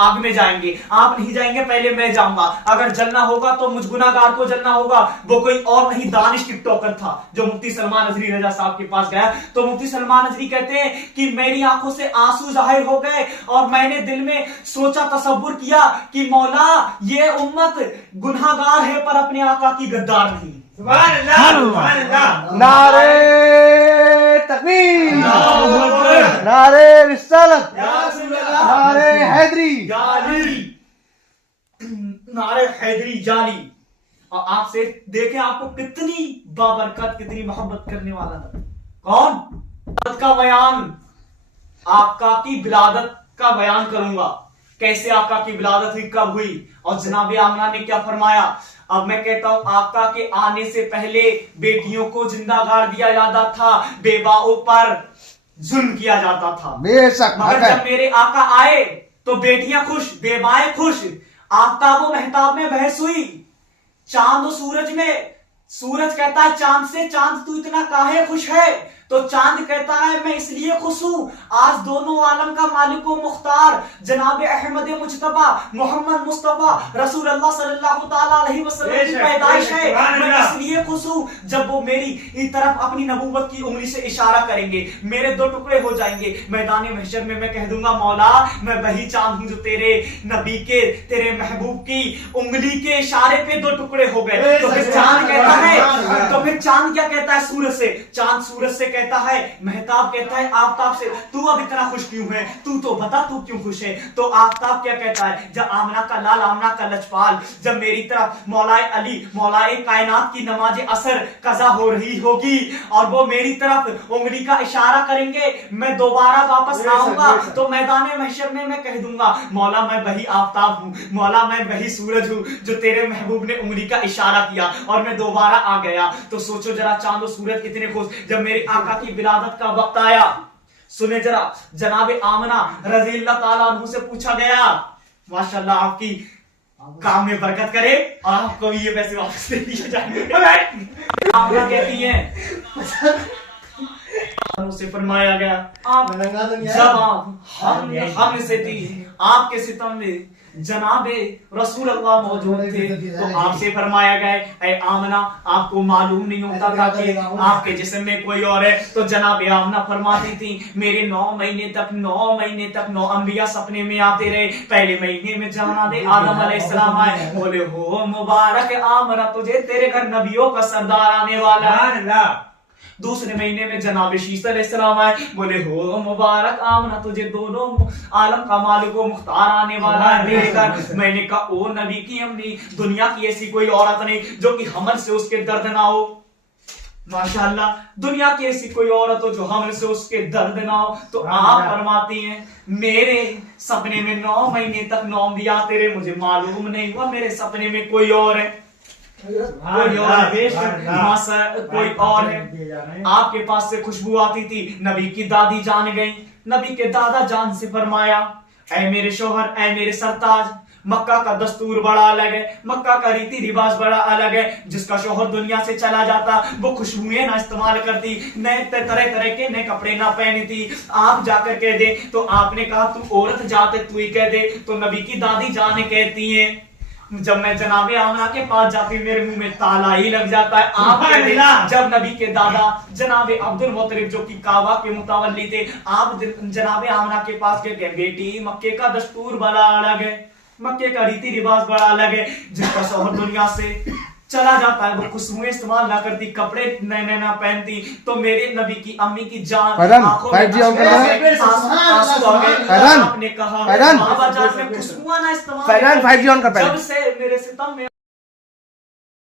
आग में जाएंगे, आप नहीं जाएंगे, पहले मैं जाऊंगा। अगर जलना होगा तो मुझ गुनाहगार को जलना होगा। वो कोई और नहीं, दानिश टिकटॉकर था जो मुफ्ती सलमान नजरी रजा साहब के पास गया। तो मुफ्ती सलमान नजरी कहते हैं कि मेरी आंखों से आंसू जाहिर हो गए और मैंने दिल में सोचा, तसव्वुर किया कि मौला ये उम्मत गुनाहगार है पर अपने आका की गद्दार नहीं। सुभान अल्लाह, सुभान अल्लाह। नारे तकबीर, नारे रिसालत, नारे हैदरी, नारे हैदरी जाली। और आपसे देखें आपको कितनी बाबरकत, कितनी मोहब्बत करने वाला था। कौन? का बयान, आपका की विलादत का बयान करूंगा, कैसे आपका की विलादत हुई, कब हुई और जनाब आमना ने क्या फरमाया। अब मैं कहता हूं आपका के आने से पहले बेटियों को जिंदा गाड़ दिया जाता था, बेवाओं पर जुल्म किया जाता था। बेशक, मगर जब मेरे आका आए तो बेटियां खुश, बेवाएं खुश। आफ्ताब महताब में बहस हुई, चांद और सूरज में। सूरज कहता है चांद से, चांद तू इतना काहे खुश है? तो चांद कहता है मैं इसलिए खुश हूं, आज दोनों आलम का मालिक व मुख्तार जनाब अहमद मुजतबा मोहम्मद मुस्तफा रसूल अल्लाह सल्लल्लाहु ताला अलैहि वसल्लम की पैदाइश है। मैं इसलिए खुश हूं जब वो मेरी तरफ अपनी नबूवत की उंगली से इशारा करेंगे, मेरे दो टुकड़े हो जाएंगे। मैदान महशर में मैं कह दूंगा मौला मैं वही चांद हूं जो तेरे नबी के, तेरे महबूब की उंगली के इशारे पे दो टुकड़े हो गए। तो फिर चांद कहता है, तो फिर चांद क्या कहता है सूरज से? चांद सूरज से कहता है, महताब कहता है आफ्ताब से, तू अब इतना खुश क्यों है? तू तो बता तू क्यों खुश है? तो आफ्ताब क्या कहता है, जब आमना का लाल, आमना का लजपाल, जब मेरी तरफ मौलाए अली, मौलाए कायनात की नमाज असर कजा हो रही होगी और वो मेरी तरफ उंगली का इशारा करेंगे, मैं दोबारा वापस आऊंगा तो मैदान महशर में मैं कह दूंगा मौला मैं वही आफ्ताब हूं, मौला मैं वही सूरज हूं जो तेरे महबूब ने उंगली का इशारा किया और मैं दोबारा आ गया। तो सोचो जरा चांद और सूरज कितने खुश जब मेरे आका की विलादत का वक्त आया। सुने जरा, जनाब आमना रज़ी अल्लाह ताला अन्हु से पूछा गया, माशाल्लाह आपकी काम में बरकत करे और आपको ये पैसे वापस दे दिए जाएंगे। आमना कहती हैं उसे फरमाया गया आप जब आप हमसे थी आपके सितम में जनाबे रसूल अल्लाह मौजूद थे तो आपसे फरमाया गया ऐ आमना आपको मालूम नहीं होता था कि आपके जिस्म में कोई और है। तो जनाबे आमना फरमाती थी मेरे 9 महीने तक 9 अंबिया सपने में आते रहे। पहले महीने में जनाबे आदम अलैहिस्सलाम आए, बोले हो मुबारक आमना तुझे तेरे घर नबियों का सरदार आने वाला है। दूसरे महीने में जनाब शीस अलैहिस्सलाम आए, बोले हो मुबारक आमना तुझे दोनों आलम का मालिक व मुख्तार आने वाला है तेरे घर। मैंने कहा ओ नबी की अम्मी, दुनिया की ऐसी कोई औरत नहीं जो कि हमल से उसके दर्द ना हो। माशाअल्लाह, दुनिया की ऐसी कोई औरत हो जो हमल से उसके दर्द ना हो। तो आप फरमाती हैं मेरे सपने में 9 महीने तक 9 अंबिया आते रहे, मुझे मालूम नहीं हुआ मेरे सपने में कोई और है, कोई और है। आपके पास से खुशबू आती थी, नबी की दादी जान गई। नबी के दादा जान से फरमाया ऐ मेरे शोहर, ऐ मेरे सरताज, मक्का का दस्तूर बड़ा अलग है, मक्का का रीति रिवाज बड़ा अलग है। जिसका शोहर दुनिया से चला जाता वो खुशबुएं ना इस्तेमाल करती, नए तरह तरह के नए कपड़े ना पहनती। आप जाकर कह दे तो आपने कहा तू औरत जाते तू ही कह दे। तो नबी की दादी जाने कहती है जब मैं जनाबे आमना के पास जाती मेरे मुंह में ताला ही लग जाता है। आप कह दे जब नबी के दादा जनाबे अब्दुल मुत्तलिब जो कि काबा के मुतवल्ली थे, आप जनाबे आमना के पास कहते हैं बेटी मक्के का दस्तूर बड़ा अलग है, मक्के का रीति रिवाज बड़ा अलग है। जिसका शौहर दुनिया से चला जाता है वो खुशबुएं इस्तेमाल ना करती, कपड़े नए नए ना पहनती। तो मेरे नबी की अम्मी की जान आंखों में आंसू आ गए। आपने कहा बाबा जान में खुशबुआं ना इस्तेमाल, जब से मेरे सितम में